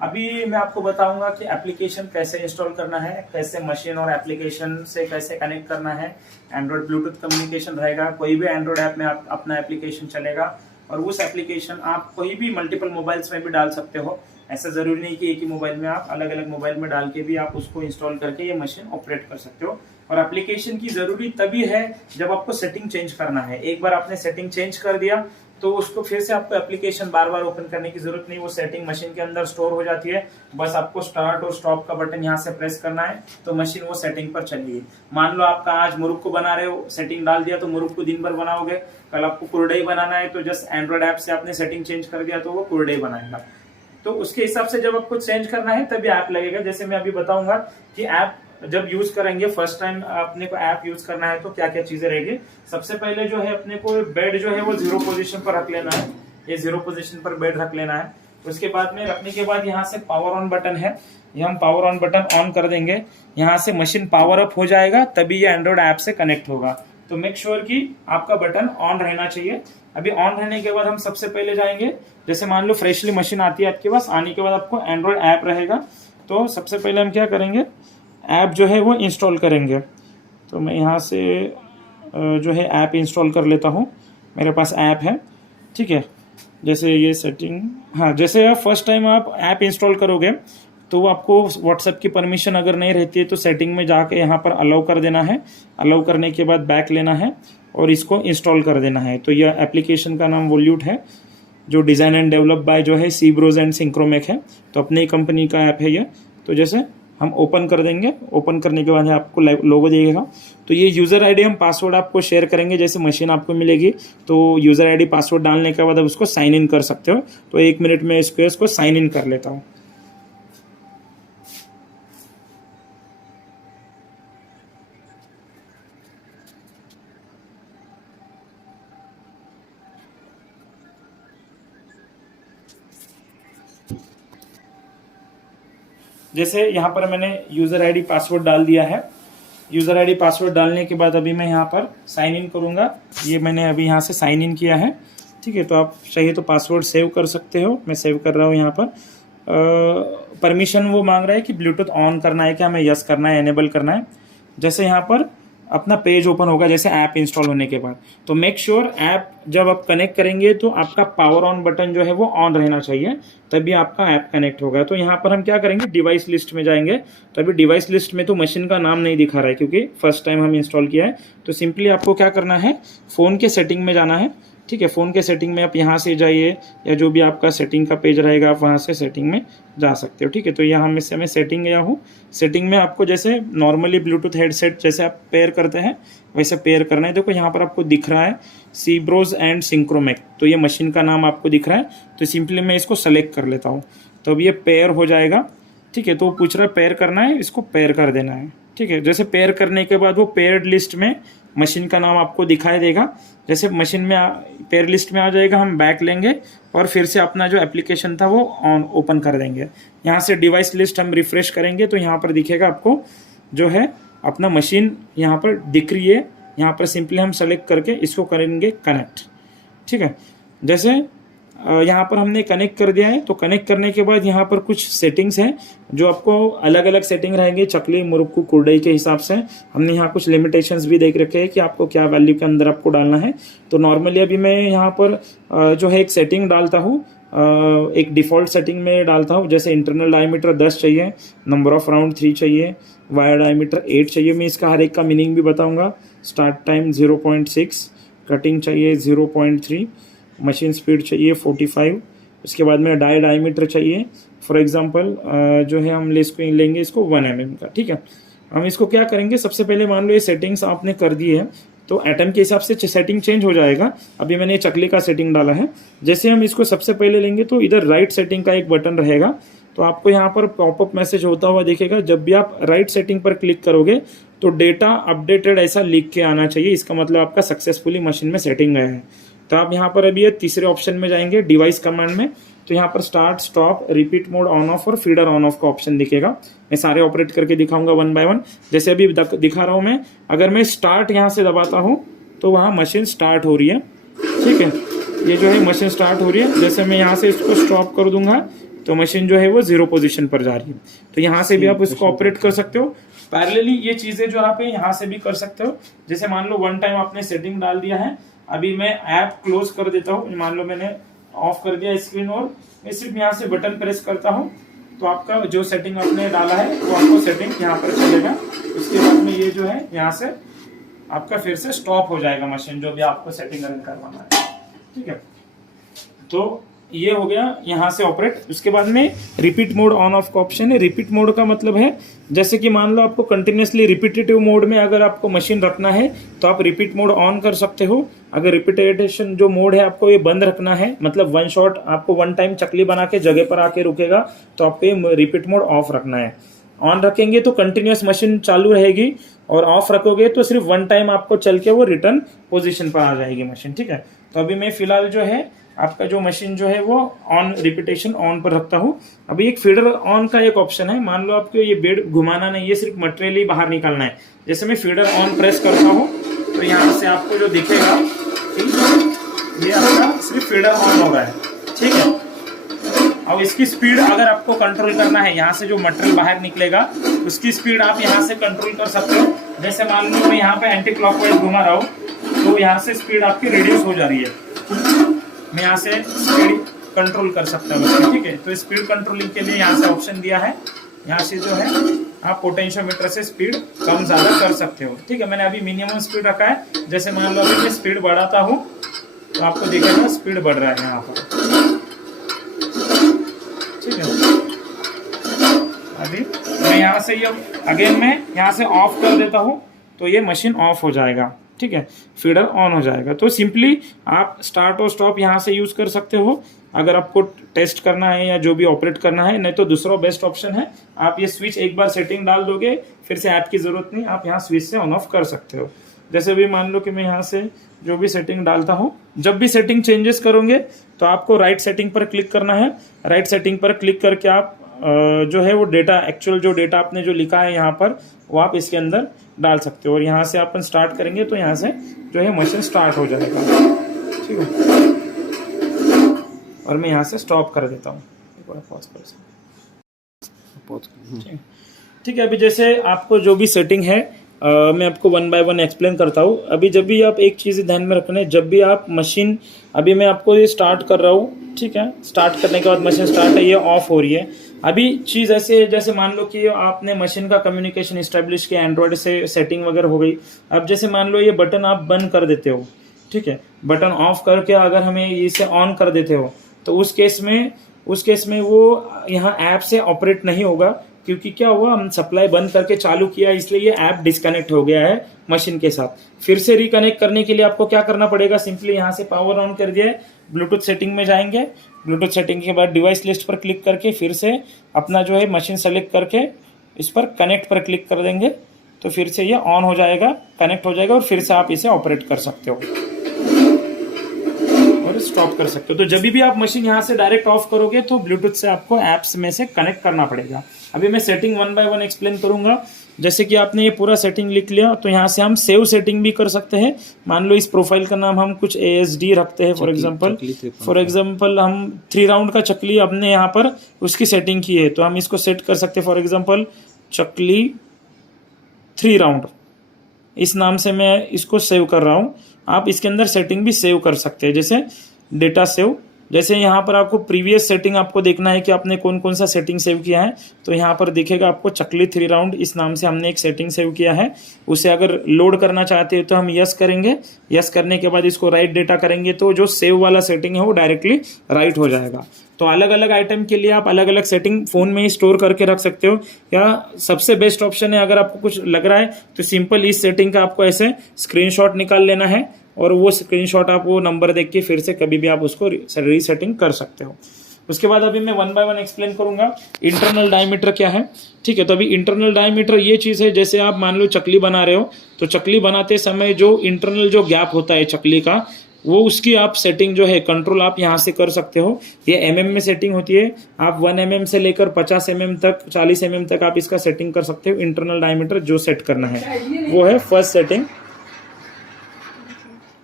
अभी मैं आपको बताऊंगा कि एप्लीकेशन कैसे इंस्टॉल करना है, कैसे मशीन और एप्लीकेशन से कैसे कनेक्ट करना है। एंड्रॉयड ब्लूटूथ कम्युनिकेशन रहेगा, कोई भी एंड्रॉयड ऐप में आप अपना एप्लीकेशन चलेगा और उस एप्लीकेशन आप कोई भी मल्टीपल मोबाइल्स में भी डाल सकते हो। ऐसा जरूरी नहीं कि एक ही मोबाइल में, आप अलग अलग मोबाइल में डाल के भी आप उसको इंस्टॉल करके ये मशीन ऑपरेट कर सकते हो। और एप्लीकेशन की जरूरी तभी है जब आपको सेटिंग चेंज करना है। एक बार आपने सेटिंग चेंज कर दिया तो उसको फिर से आपको एप्लीकेशन बार बार ओपन करने की जरूरत नहीं, वो सेटिंग मशीन के अंदर स्टोर हो जाती है। बस आपको स्टार्ट और स्टॉप का बटन यहाँ से प्रेस करना है तो मशीन वो सेटिंग पर चलेगी। मान लो आपका आज मुरुक्कू बना रहे हो, सेटिंग डाल दिया तो मुरुक्कू दिन भर बनाओगे। कल आपको कुरडई बनाना है तो जस्ट एंड्रॉइड ऐप से आपने सेटिंग चेंज कर दिया तो वो कुरडई बनाएगा। तो उसके हिसाब से जब आपको चेंज करना है तभी ऐप लगेगा। जैसे मैं अभी बताऊंगा कि ऐप जब यूज करेंगे, फर्स्ट टाइम अपने को ऐप यूज करना है तो क्या क्या चीजें रहेगी। सबसे पहले जो है अपने को बेड जो है वो 0 पोजीशन पर रख लेना है। ये 0 पोजीशन पर बेड रख लेना है। उसके बाद में रखने के बाद यहाँ से पावर ऑन बटन है, ये हम पावर ऑन बटन ऑन कर देंगे। यहाँ से मशीन पावर अप हो जाएगा तभी ये एंड्रॉइड ऐप से कनेक्ट होगा। तो मेक श्योर कि आपका बटन ऑन रहना चाहिए। अभी ऑन रहने के बाद हम सबसे पहले जाएंगे, जैसे मान लो फ्रेशली मशीन आती है आपके पास, आने के बाद आपको एंड्रॉइड ऐप रहेगा। तो सबसे पहले हम क्या करेंगे, ऐप जो है वो इंस्टॉल करेंगे। तो मैं यहाँ से जो है ऐप इंस्टॉल कर लेता हूँ। मेरे पास ऐप है, ठीक है। जैसे ये सेटिंग, हाँ, जैसे आप फर्स्ट टाइम आप ऐप इंस्टॉल करोगे तो आपको व्हाट्सएप की परमिशन अगर नहीं रहती है तो सेटिंग में जाके यहाँ पर अलाउ कर देना है। अलाउ करने के बाद बैक लेना है और इसको इंस्टॉल कर देना है। तो यह एप्लीकेशन का नाम वोल्यूट है, जो डिज़ाइन एंड डेवलप बाय जो है सीब्रोज एंड सिंक्रोमेक है। तो अपनी कंपनी का ऐप है ये। तो जैसे हम ओपन कर देंगे, ओपन करने के बाद आपको लोगो दिखेगा। तो ये यूज़र आईडी हम पासवर्ड आपको शेयर करेंगे। जैसे मशीन आपको मिलेगी तो यूज़र आईडी पासवर्ड डालने के बाद आप उसको साइन इन कर सकते हो। तो 1 मिनट में इसको साइन इन कर लेता हूँ। जैसे यहाँ पर मैंने यूज़र आईडी पासवर्ड डाल दिया है। यूज़र आईडी पासवर्ड डालने के बाद अभी मैं यहाँ पर साइन इन करूँगा। ये मैंने अभी यहाँ से साइन इन किया है, ठीक है। तो आप चाहिए तो पासवर्ड सेव कर सकते हो। मैं सेव कर रहा हूँ। यहाँ पर परमिशन वो मांग रहा है कि ब्लूटूथ ऑन करना है, क्या हमें यस करना है, एनेबल करना है। जैसे यहाँ पर अपना पेज ओपन होगा जैसे ऐप इंस्टॉल होने के बाद। तो मेक श्योर ऐप जब आप कनेक्ट करेंगे तो आपका पावर ऑन बटन जो है वो ऑन रहना चाहिए, तभी आपका ऐप कनेक्ट होगा। तो यहाँ पर हम क्या करेंगे, डिवाइस लिस्ट में जाएंगे। तो अभी डिवाइस लिस्ट में तो मशीन का नाम नहीं दिखा रहा है क्योंकि फर्स्ट टाइम हम इंस्टॉल किया है। तो सिंपली आपको क्या करना है, फ़ोन के सेटिंग में जाना है, ठीक है। फ़ोन के सेटिंग में आप यहाँ से जाइए या जो भी आपका सेटिंग का पेज रहेगा आप वहाँ से सेटिंग में जा सकते हो, ठीक है। तो यहाँ में से मैं सेटिंग गया हूँ। सेटिंग में आपको जैसे नॉर्मली ब्लूटूथ हेडसेट जैसे आप पेयर करते हैं वैसे पेयर करना है। देखो यहाँ पर आपको दिख रहा है सीब्रोज एंड सिंक्रोमेक, तो ये मशीन का नाम आपको दिख रहा है। तो सिंपली मैं इसको सेलेक्ट कर लेता हूँ, तो अब ये पेयर हो जाएगा, ठीक है। तो पूछ रहा है पेयर करना है, इसको पेयर कर देना है, ठीक है। जैसे पेयर करने के बाद वो पेयर्ड लिस्ट में मशीन का नाम आपको दिखाई देगा। जैसे मशीन में पेयर लिस्ट में आ जाएगा, हम बैक लेंगे और फिर से अपना जो एप्लीकेशन था वो ऑन ओपन कर देंगे। यहाँ से डिवाइस लिस्ट हम रिफ्रेश करेंगे तो यहाँ पर दिखेगा आपको जो है अपना मशीन यहाँ पर दिख रही है। यहाँ पर सिंपली हम सेलेक्ट करके इसको करेंगे कनेक्ट, ठीक है। जैसे यहाँ पर हमने कनेक्ट कर दिया है। तो कनेक्ट करने के बाद यहाँ पर कुछ सेटिंग्स हैं जो आपको अलग अलग सेटिंग रहेंगे चकली मुरुक्कू कुरडई के हिसाब से। हमने यहाँ कुछ लिमिटेशंस भी देख रखे हैं कि आपको क्या वैल्यू के अंदर आपको डालना है। तो नॉर्मली अभी मैं यहाँ पर जो है एक सेटिंग डालता हूँ, एक डिफ़ॉल्ट सेटिंग में डालता हूँ। जैसे इंटरनल डायमीटर 10 चाहिए, नंबर ऑफ राउंड 3 चाहिए, वायर डायमीटर 8 चाहिए। मैं इसका हर एक का मीनिंग भी बताऊँगा। स्टार्ट टाइम 0.6, कटिंग चाहिए 0.3, मशीन स्पीड चाहिए 45। उसके बाद में डायमीटर चाहिए, फॉर एग्जांपल जो है हम लेंगे इसको 1 mm का, ठीक है। हम इसको क्या करेंगे, सबसे पहले मान लो ये सेटिंग्स आपने कर दी है तो एटम के हिसाब से सेटिंग चेंज हो जाएगा। अभी मैंने चकले का सेटिंग डाला है। जैसे हम इसको सबसे पहले लेंगे तो इधर राइट सेटिंग का एक बटन रहेगा। तो आपको यहाँ पर पॉपअप मैसेज होता हुआ दिखेगा। जब भी आप राइट सेटिंग पर क्लिक करोगे तो डेटा अपडेटेड ऐसा लिख के आना चाहिए। इसका मतलब आपका सक्सेसफुली मशीन में सेटिंग गया है। तो आप यहाँ पर अभी ये तीसरे ऑप्शन में जाएंगे डिवाइस कमांड में। तो यहाँ पर start, stop, repeat mode on off और फीडर ऑन ऑफ का ऑप्शन दिखेगा। मैं सारे ऑपरेट करके दिखाऊंगा 1 by 1। जैसे अभी दिखा रहा हूँ मैं, अगर मैं स्टार्ट यहाँ से दबाता हूँ तो वहाँ मशीन स्टार्ट हो रही है, ठीक है। ये जो है मशीन स्टार्ट हो रही है। जैसे मैं यहाँ से इसको स्टॉप कर दूंगा तो तो मशीन जो है वो 0 पोजीशन पर जा रही है। तो यहाँ से भी आप इसको ऑपरेट कर सकते हो। पैरेलली ये चीजें जो आप यहाँ से भी कर सकते हो। जैसे मान लो वन टाइम आपने सेटिंग डाल दिया है, अभी मैं ऐप क्लोज कर देता हूँ, मान लो मैंने ऑफ कर दिया स्क्रीन और मैं सिर्फ यहाँ से बटन प्रेस करता हूँ तो आपका जो सेटिंग आपने डाला है वो आपको सेटिंग यहाँ पर चलेगा। उसके बाद में ये जो है यहाँ से आपका फिर से स्टॉप हो जाएगा मशीन, जो भी आपको सेटिंग रन करवाना है। ठीक है, तो ये हो गया यहाँ से ऑपरेट। उसके बाद में रिपीट मोड ऑन ऑफ का ऑप्शन है। रिपीट मोड का मतलब है जैसे कि मान लो आपको कंटिन्यूसली रिपीटेटिव मोड में अगर आपको मशीन रखना है तो आप रिपीट मोड ऑन कर सकते हो। अगर रिपीटेशन जो मोड है आपको ये बंद रखना है, मतलब वन शॉट आपको वन टाइम चकली बना के जगह पर आके रुकेगा, तो आपको ये रिपीट मोड ऑफ रखना है। ऑन रखेंगे तो कंटिन्यूस मशीन चालू रहेगी और ऑफ रखोगे तो सिर्फ वन टाइम आपको चल के वो रिटर्न पोजीशन पर आ जाएगी मशीन। ठीक है, तो अभी मैं फिलहाल जो है आपका जो मशीन जो है वो ऑन रिपीटेशन ऑन पर रखता हूँ। अभी एक फीडर ऑन का एक ऑप्शन है। मान लो आपको ये बेड घुमाना नहीं है, सिर्फ मटेरियल ही बाहर निकालना है। जैसे मैं फीडर ऑन प्रेस करता हूँ तो यहाँ से आपको जो दिखेगा ये आपका सिर्फ फीडर ऑन हो रहा है। ठीक है, अब इसकी स्पीड अगर आपको कंट्रोल करना है, यहाँ से जो मटेरियल बाहर निकलेगा उसकी स्पीड आप यहाँ से कंट्रोल कर सकते हो। जैसे मान लो मैं यहाँ पे एंटी क्लॉकवाइज घुमा रहा हूँ तो यहाँ से स्पीड आपकी रिड्यूस हो जा रही है, मैं यहाँ से स्पीड कंट्रोल कर सकता हूँ। ठीक है, तो स्पीड कंट्रोलिंग के लिए यहाँ से ऑप्शन दिया है। यहाँ से जो है आप पोटेंशियोमीटर से स्पीड कम ज़्यादा कर सकते हो। ठीक है, मैंने अभी मिनिमम स्पीड रखा है। जैसे मान लो अभी मैं स्पीड बढ़ाता हूँ तो आपको दिखेगा स्पीड बढ़ रहा है यहाँ पर। ठीक है, अभी मैं यहाँ से ये अगेन मैं यहाँ से ऑफ कर देता हूँ तो ये मशीन ऑफ हो जाएगा। ठीक है, फीडर ऑन हो जाएगा। तो सिंपली आप स्टार्ट और स्टॉप यहाँ से यूज कर सकते हो अगर आपको टेस्ट करना है या जो भी ऑपरेट करना है। नहीं तो दूसरा बेस्ट ऑप्शन है, आप ये स्विच एक बार सेटिंग डाल दोगे फिर से ऐप की जरूरत नहीं, आप यहाँ स्विच से ऑन ऑफ कर सकते हो। जैसे भी मान लो कि मैं यहाँ से जो भी सेटिंग डालता हूँ, जब भी सेटिंग चेंजेस करोगे तो आपको राइट सेटिंग पर क्लिक करना है। राइट सेटिंग पर क्लिक करके आप जो है वो डेटा, एक्चुअल जो डेटा आपने जो लिखा है यहाँ पर वो आप इसके अंदर डाल सकते हो। और यहाँ से अपन स्टार्ट करेंगे तो यहाँ से जो है मशीन स्टार्ट हो जाएगा। ठीक है, और मैं यहाँ से स्टॉप कर देता हूँ। ठीक है, अभी जैसे आपको जो भी सेटिंग है मैं आपको वन बाय वन एक्सप्लेन करता हूँ। अभी जब भी आप एक चीज़ ध्यान में रखना है, जब भी आप मशीन, अभी मैं आपको ये स्टार्ट कर रहा हूँ। ठीक है, स्टार्ट करने के बाद मशीन स्टार्ट है, ये ऑफ हो रही है। अभी चीज़ ऐसे है जैसे मान लो कि आपने मशीन का कम्युनिकेशन इस्टेब्लिश किया, एंड्रॉयड से सेटिंग वगैरह हो गई। अब जैसे मान लो ये बटन आप बंद कर देते हो, ठीक है, बटन ऑफ करके अगर हमें इसे ऑन कर देते हो तो उस केस में वो यहाँ ऐप से ऑपरेट नहीं होगा, क्योंकि क्या हुआ, हम सप्लाई बंद करके चालू किया इसलिए ये ऐप डिस्कनेक्ट हो गया है मशीन के साथ। फिर से रिकनेक्ट करने के लिए आपको क्या करना पड़ेगा, सिंपली यहाँ से पावर ऑन कर दिया है, ब्लूटूथ सेटिंग में जाएंगे। ब्लूटूथ सेटिंग के बाद डिवाइस लिस्ट पर क्लिक करके फिर से अपना जो है मशीन सेलेक्ट करके इस पर कनेक्ट पर क्लिक कर देंगे तो फिर से ये ऑन हो जाएगा, कनेक्ट हो जाएगा और फिर से आप इसे ऑपरेट कर सकते हो और स्टॉप कर सकते हो। तो जब भी आप मशीन यहाँ से डायरेक्ट ऑफ करोगे तो ब्लूटूथ से आपको ऐप्स में से कनेक्ट करना पड़ेगा। अभी मैं setting one by one explain करूंगा। जैसे कि आपने ये पूरा सेटिंग लिख लिया तो यहाँ से हम सेव सेटिंग भी कर सकते हैं। मान लो इस प्रोफाइल का नाम हम कुछ ASD रखते हैं, फॉर एग्जांपल हम 3 राउंड का चकली हमने यहाँ पर उसकी सेटिंग की है तो हम इसको सेट कर सकते हैं। फॉर एग्जांपल चकली 3 राउंड, इस नाम से मैं इसको सेव कर रहा हूँ। आप इसके अंदर सेटिंग भी सेव कर सकते हैं, जैसे डेटा सेव। जैसे यहाँ पर आपको प्रीवियस सेटिंग आपको देखना है कि आपने कौन कौन सा सेटिंग सेव किया है तो यहाँ पर दिखेगा आपको चकली 3 राउंड, इस नाम से हमने एक सेटिंग सेव किया है। उसे अगर लोड करना चाहते हो तो हम यस करेंगे। यस करने के बाद इसको राइट डेटा करेंगे तो जो सेव वाला सेटिंग है वो डायरेक्टली राइट हो जाएगा। तो अलग अलग आइटम के लिए आप अलग अलग सेटिंग फ़ोन में ही स्टोर करके रख सकते हो। या सबसे बेस्ट ऑप्शन है, अगर आपको कुछ लग रहा है तो सिंपल इस सेटिंग का आपको ऐसे स्क्रीनशॉट निकाल लेना है और वो स्क्रीनशॉट आप वो नंबर देख के फिर से कभी भी आप उसको रीसेटिंग कर सकते हो। उसके बाद अभी मैं वन बाय वन एक्सप्लेन करूंगा इंटरनल डायमीटर क्या है। ठीक है, तो अभी इंटरनल डायमीटर ये चीज़ है, जैसे आप मान लो चकली बना रहे हो तो चकली बनाते समय जो इंटरनल जो गैप होता है चकली का, वो उसकी आप सेटिंग जो है कंट्रोल आप यहाँ से कर सकते हो। ये mm में सेटिंग होती है, आप 1 mm से लेकर 50 mm तक 40 mm तक आप इसका सेटिंग कर सकते हो। इंटरनल डायमीटर जो सेट करना है वो है फर्स्ट सेटिंग।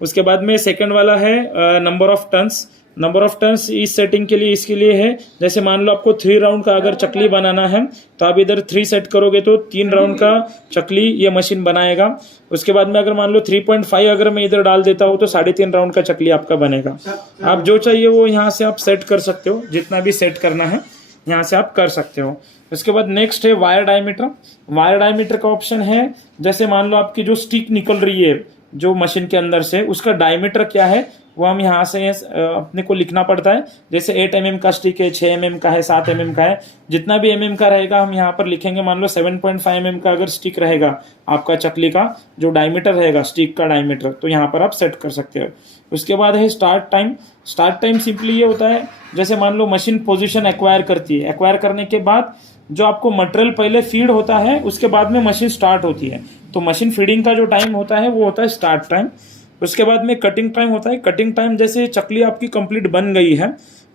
उसके बाद में सेकंड वाला है number of turns. Number of turns इस सेटिंग के लिए इसके लिए है, जैसे मान लो आपको 3 राउंड का अगर चकली बनाना है तो आप इधर 3 सेट करोगे तो 3 राउंड का चकली ये मशीन बनाएगा। उसके बाद में अगर मान लो 3.5 अगर मैं इधर डाल देता हूँ तो 3.5 राउंड का चकली आपका बनेगा। आप जो चाहिए वो यहाँ से आप सेट कर सकते हो, जितना भी सेट करना है यहाँ से आप कर सकते हो। उसके बाद नेक्स्ट है वायर डायमीटर। वायर डायमीटर का ऑप्शन है, जैसे मान लो आपकी जो स्टिक निकल रही है जो मशीन के अंदर से, उसका डायमीटर क्या है वो हम यहाँ से अपने को लिखना पड़ता है। जैसे 8 mm का स्टिक है, 6 mm का है, 7 mm का है, जितना भी mm का रहेगा हम यहाँ पर लिखेंगे। मान लो 7.5 mm का अगर स्टिक रहेगा आपका चकली का जो डायमीटर रहेगा स्टिक का डायमीटर, तो यहाँ पर आप सेट कर सकते हो। उसके बाद है start time. Start time simply ये होता है, जैसे मान लो मशीन पोजीशन एक्वायर करती है, एक्वायर करने के बाद जो आपको मटेरियल पहले फीड होता है उसके बाद में मशीन स्टार्ट होती है, तो मशीन फीडिंग का जो टाइम होता है वो होता है स्टार्ट टाइम। उसके बाद में कटिंग टाइम होता है। कटिंग टाइम जैसे चकली आपकी कंप्लीट बन गई है,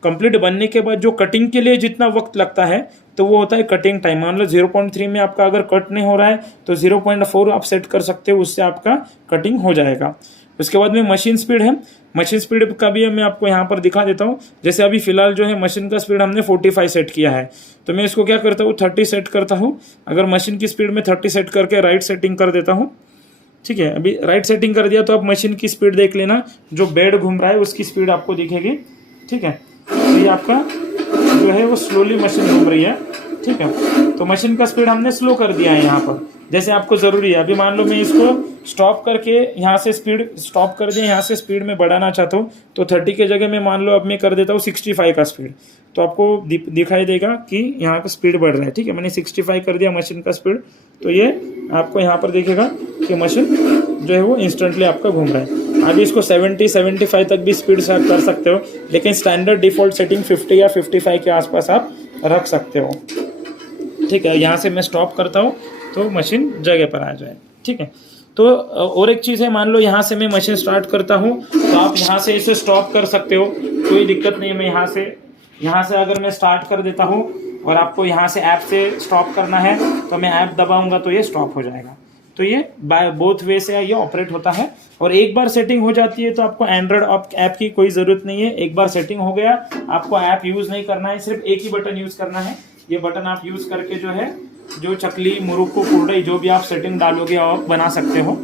कंप्लीट बनने के बाद जो कटिंग के लिए जितना वक्त लगता है तो वो होता है कटिंग टाइम। मान लो 0.3 में आपका अगर कट नहीं हो रहा है तो 0.4 आप सेट कर सकते हो, उससे आपका कटिंग हो जाएगा। उसके बाद में मशीन स्पीड है। मशीन स्पीड का भी मैं आपको यहाँ पर दिखा देता हूँ। जैसे अभी फिलहाल जो है मशीन का स्पीड हमने 45 सेट किया है, तो मैं इसको क्या करता हूँ 30 सेट करता हूँ। अगर मशीन की स्पीड में 30 सेट करके राइट सेटिंग कर देता हूँ, ठीक है। अभी राइट सेटिंग कर दिया तो आप मशीन की स्पीड देख लेना, जो बेड घूम रहा है उसकी स्पीड आपको दिखेगी, ठीक है। तो ये आपका जो है वो स्लोली मशीन घूम रही है, ठीक है। तो मशीन का स्पीड हमने स्लो कर दिया है यहाँ पर, जैसे आपको ज़रूरी है। अभी मान लो मैं इसको स्टॉप करके यहाँ से स्पीड स्टॉप कर दिया, यहाँ से स्पीड में बढ़ाना चाहता हूँ तो 30 के जगह में मान लो अब मैं कर देता हूँ 65 का स्पीड, तो आपको दिखाई देगा कि यहाँ का स्पीड बढ़ रहा है, ठीक है। मैंने 65 कर दिया मशीन का स्पीड, तो ये आपको यहाँ पर दिखेगा कि मशीन जो है वो इंस्टेंटली आपका घूम रहा है। अभी इसको 70-75 तक भी स्पीड से आप कर सकते हो, लेकिन स्टैंडर्ड डिफ़ॉल्ट सेटिंग 50 या 55 के आसपास आप रख सकते हो, ठीक है। यहाँ से मैं स्टॉप करता हूँ तो मशीन जगह पर आ जाए, ठीक है। तो और एक चीज़ है, मान लो यहाँ से मैं मशीन स्टार्ट करता हूँ तो आप यहाँ से इसे स्टॉप कर सकते हो, कोई दिक्कत नहीं है। मैं यहाँ से अगर मैं स्टार्ट कर देता हूँ और आपको यहाँ से ऐप से स्टॉप करना है तो मैं ऐप दबाऊंगा तो ये स्टॉप हो जाएगा। तो ये बाय बोथ वे से ये ऑपरेट होता है। और एक बार सेटिंग हो जाती है तो आपको एंड्रॉयड ऐप की कोई ज़रूरत नहीं है। एक बार सेटिंग हो गया, आपको ऐप यूज़ नहीं करना है, सिर्फ एक ही बटन यूज़ करना है। ये बटन आप यूज़ करके जो है जो चकली, मुरुक्कू, कुरडई जो भी आप सेटिंग डालोगे आप बना सकते हो।